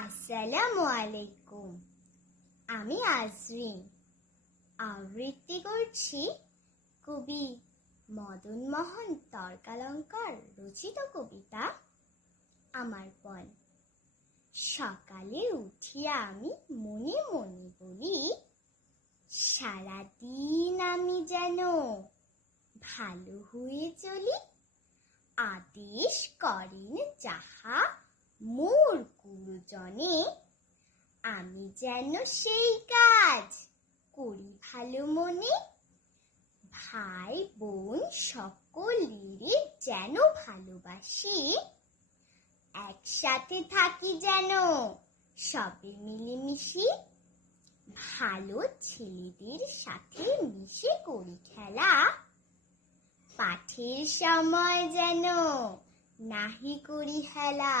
আসসালামু আলাইকুম। আমি আজরিন আবৃত্তি করছি কবি মদন মোহন তর্কালঙ্কার রচিত কবিতা আমার পণ। সকালে উঠিয়া আমি মনে মনে বলি, সারাদিন আমি যেন ভালো হয়ে চলি। আদেশ করেন যাহা মোর গুরুজনে, আমি যেন সেই কাজ করি ভালো মনে। ভাই বোন সকলেরই যেন ভালোবাসি, একসাথে থাকি যেন সবে মিলেমিশি। ভালো ছেলেদের সাথে মিশে করি খেলা, পাঠের সময় যেন নাহি করি হেলা।